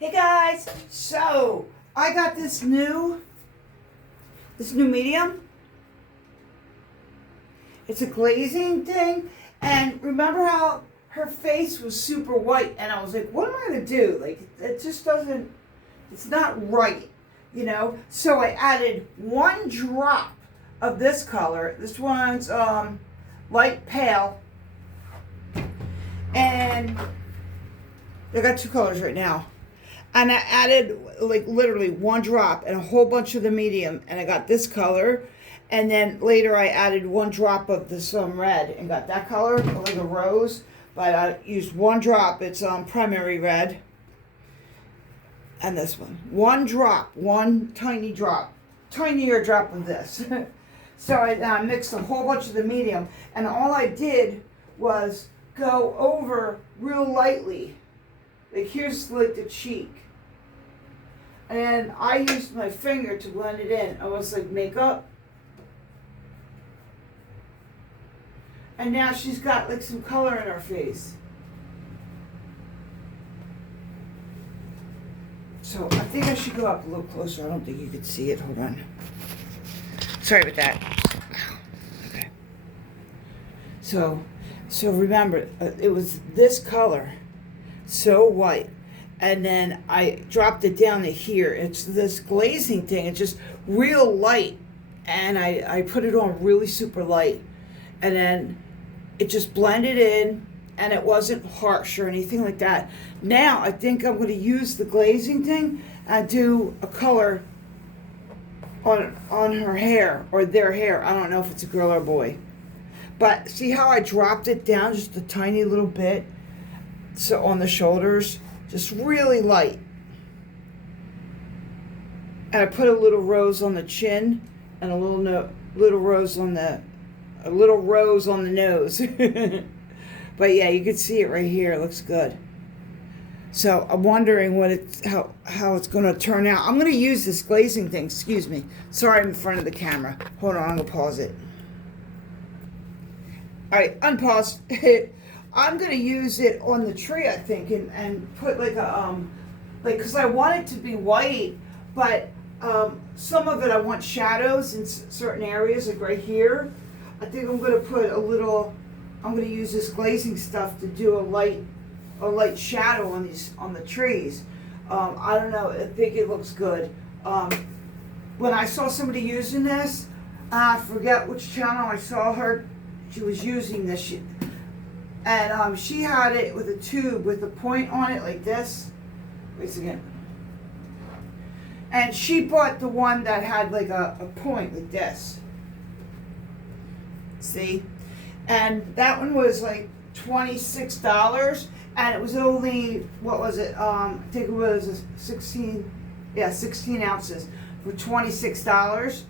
Hey guys, so I got this new medium. It's a glazing thing, and remember how her face was super white, and I was like, what am I gonna do? Like, it just doesn't, it's not right, you know? So I added one drop of this color. This one's light pale, and I got two colors right now. And I added like literally one drop and a whole bunch of the medium, and I got this color. And then later I added one drop of this red and got that color, like a rose. But I used one drop. It's primary red. And this one drop, one tiny drop, tinier drop of this. So I mixed a whole bunch of the medium, and all I did was go over real lightly. Like, here's like the cheek. And I used my finger to blend it in, almost like makeup. And now she's got like some color in her face. So I think I should go up a little closer. I don't think you could see it. Hold on. Sorry about that. Okay. So remember, it was this color. So white, and then I dropped it down to here. It's this glazing thing. It's just real light, and I put it on really super light, and then it just blended in, and it wasn't harsh or anything like that. Now I think I'm going to use the glazing thing and do a color on her hair or their hair. I don't know if it's a girl or boy, but see how I dropped it down just a tiny little bit. So on the shoulders, just really light. And I put a little rose on the chin and a little rose on the nose. But yeah, you can see it right here. It looks good. So I'm wondering how it's going to turn out. I'm going to use this glazing thing. Excuse me. Sorry, I'm in front of the camera. Hold on, I'm going to pause it. All right, unpause. I'm going to use it on the tree, I think, and put like a, because I want it to be white, but some of it I want shadows in certain areas, like right here. I think I'm going to put I'm going to use this glazing stuff to do a light shadow on the trees. I don't know, I think it looks good. When I saw somebody using this, I forget which channel I saw her, she was using this. And she had it with a tube with a point on it like this. Wait a second. And she bought the one that had like a point like this. See? And that one was like $26. And it was only, what was it? I think it was 16 ounces for $26.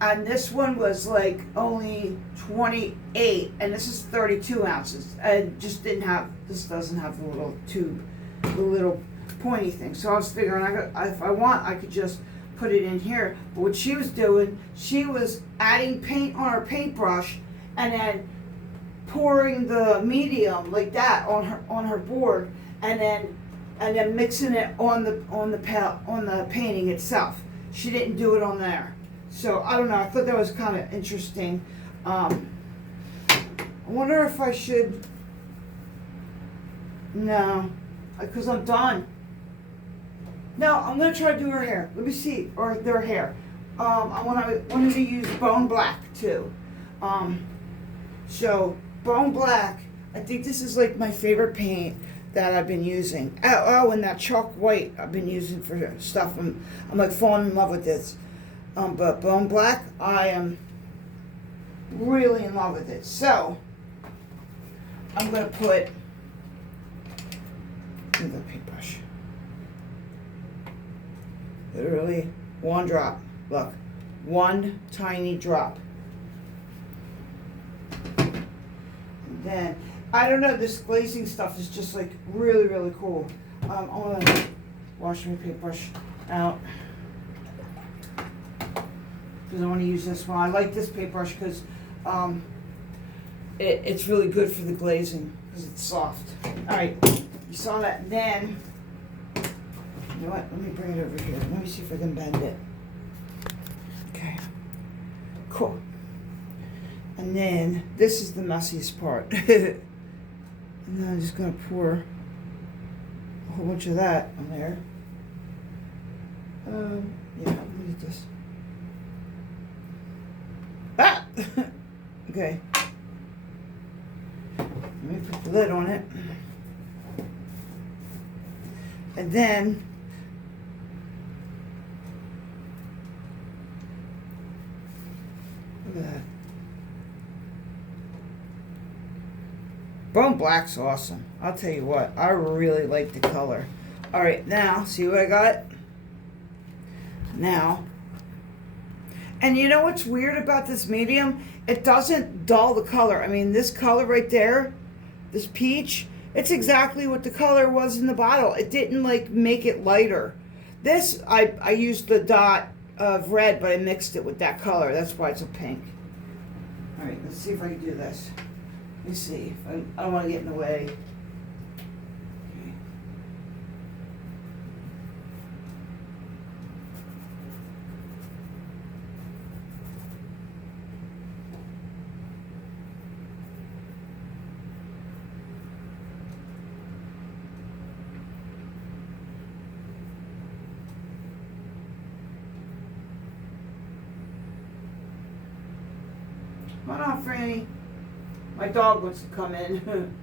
And this one was like only 28, and this is 32 ounces. And this doesn't have the little tube, the little pointy thing. So I was figuring, if I want, I could just put it in here. But what she was doing, she was adding paint on her paintbrush, and then pouring the medium like that on her board, and then mixing it on the painting itself. She didn't do it on there. So, I don't know, I thought that was kind of interesting. I wonder if I should, no, because I'm done. No, I'm going to try to do her hair. Let me see, or their hair. I wanted to use bone black, too. So, bone black, I think this is like my favorite paint that I've been using. Oh, and that chalk white I've been using for stuff. I'm like falling in love with this. But bone black, I am really in love with it. So, I'm going to put in the paintbrush. Literally one drop. Look, one tiny drop. And then, I don't know, this glazing stuff is just like really, really cool. I'm going to wash my paintbrush out. Because I want to use this one. I like this paintbrush because it's really good for the glazing because it's soft. All right, you saw that. Then know what? Let me bring it over here. Let me see if I can bend it. Okay. Cool. And then this is the messiest part. And then I'm just going to pour a whole bunch of that on there. Yeah, let me do this. Ah! Okay. Let me put the lid on it. And then look at that. Bone black's awesome. I'll tell you what, I really like the color. All right, now, see what I got? Now, and you know what's weird about this medium? It doesn't dull the color. I mean, this color right there, this peach, it's exactly what the color was in the bottle. It didn't like make it lighter. This, I used the dot of red, but I mixed it with that color. That's why it's a pink. All right, let's see if I can do this. Let me see. I don't want to get in the way. Come on, Franny. My dog wants to come in.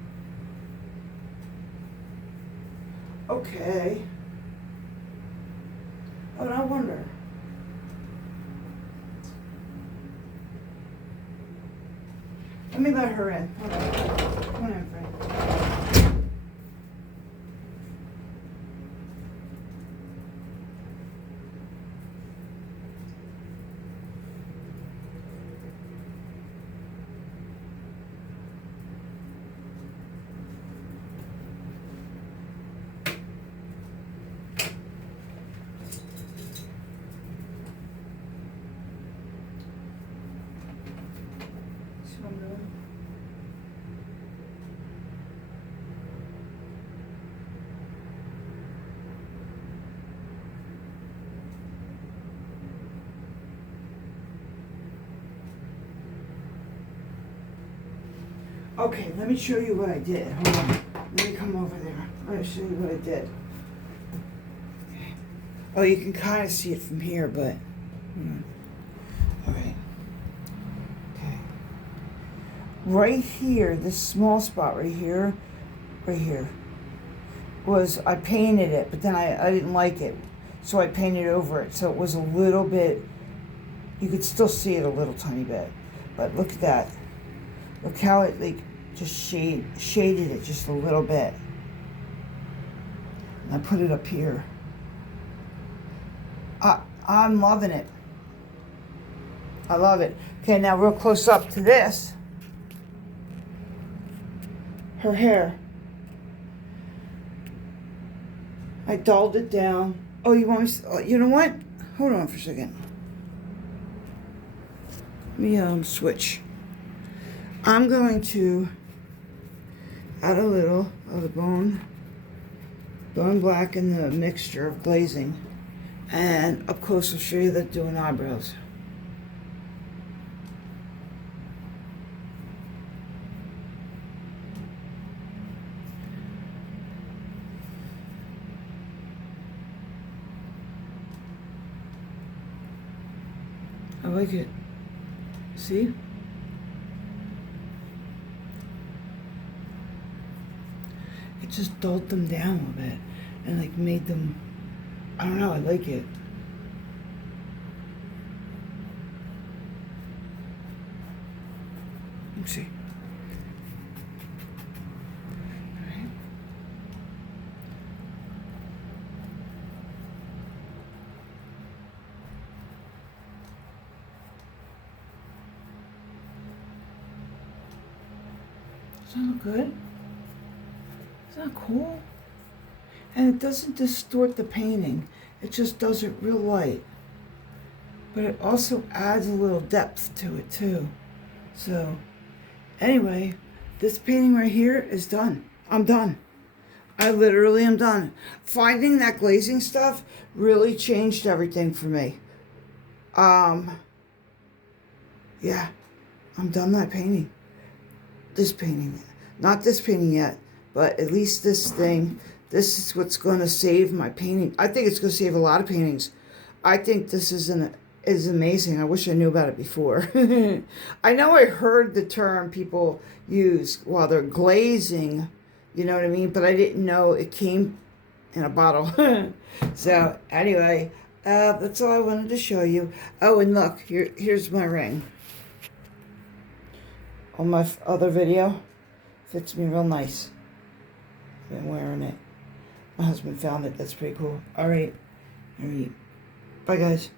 Okay. Oh, and I wonder. Let me let her in. Okay. Come on in, Franny. Okay, let me show you what I did. Hold on. Let me come over there. Let me show you what I did. Okay. Oh, you can kind of see it from here, but... All right. Okay. Right here, this small spot right here, was, I painted it, but then I didn't like it. So I painted over it. So it was a little bit, you could still see it a little tiny bit. But look at that. Look how it like just shaded it just a little bit. And I put it up here. I'm loving it. I love it. Okay, now real close up to this. Her hair. I dulled it down. Oh, you want me to, you know what? Hold on for a second. Let me switch. I'm going to add a little of the bone black in the mixture of glazing, and up close I'll show you that doing eyebrows. I like it. See? It just dulled them down a bit and like made them, I don't know, I like it. Let me see. All right. Does that look good? Isn't that cool? And it doesn't distort the painting. It just does it real light. But it also adds a little depth to it too. So, anyway, this painting right here is done. I'm done. I literally am done. Finding that glazing stuff really changed everything for me. Yeah, I'm done that painting. This painting. Not this painting yet, but at least this thing. This is what's going to save my painting. I think it's going to save a lot of paintings. I think this is amazing. I wish I knew about it before. I know I heard the term people use while they're glazing, you know what I mean? But I didn't know it came in a bottle. So anyway, that's all I wanted to show you. Oh, and look, here's my ring. On my other video, fits me real nice. Been wearing it. My husband found it. That's pretty cool. All right. Bye, guys.